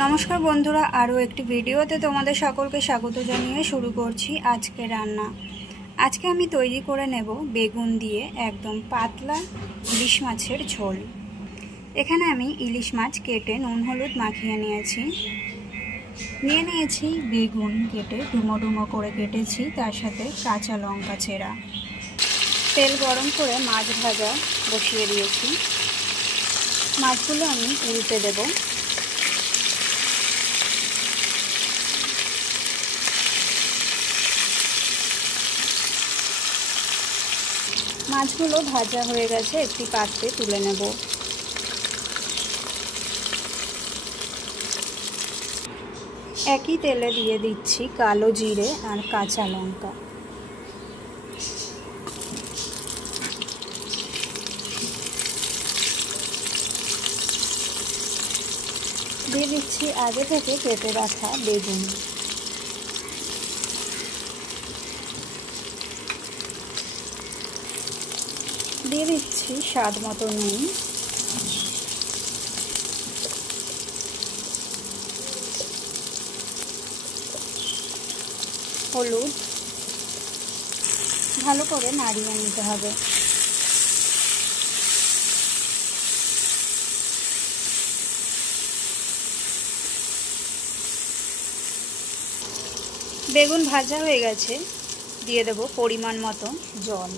নমস্কার বন্ধুরা, আরও একটি ভিডিওতে তোমাদের সকলকে স্বাগত জানিয়ে শুরু করছি আজকে রান্না। আজকে আমি তৈরি করে নেব বেগুন দিয়ে একদম পাতলা ইলিশ মাছের ঝোল। এখানে আমি ইলিশ মাছ কেটে নুন হলুদ মাখিয়ে নিয়েছি। নিয়েছি বেগুন কেটে ডুমো ডুমো করে কেটেছি, তার সাথে কাঁচা লঙ্কা চেরা। তেল গরম করে মাছ ভাজা বসিয়ে দিয়েছি। মাছগুলো আমি উল্টে দেব। মাছগুলো ভাজা হয়ে গেছে, একটি পাত্রে তুলে নেব। একই তেলে দিয়ে দিচ্ছি কালো জিরে আর কাঁচা লঙ্কা। দিয়ে দিচ্ছি আগে থেকে কেটে রাখা বেগুন। দিয়ে দিচ্ছি স্বাদ মতো নুন, হলুদ। ভালো করে নাড়িয়ে নিতে হবে। বেগুন ভাজা হয়ে গেছে, দিয়ে দেব পরিমাণ মতো জল।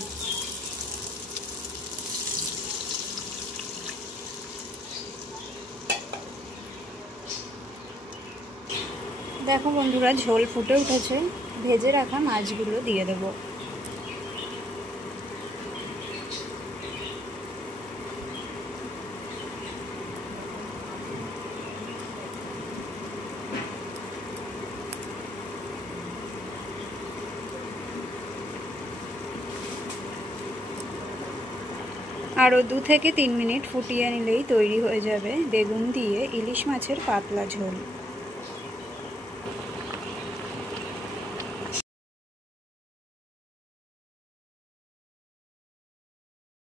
দেখো বন্ধুরা, ঝোল ফুটে উঠেছে। ভেজে রাখা মাছগুলো দিয়ে দেব। আরও 2 থেকে 3 মিনিট ফুটিয়ে নিলেই তৈরি হয়ে যাবে বেগুন দিয়ে ইলিশ মাছের পাতলা ঝোল।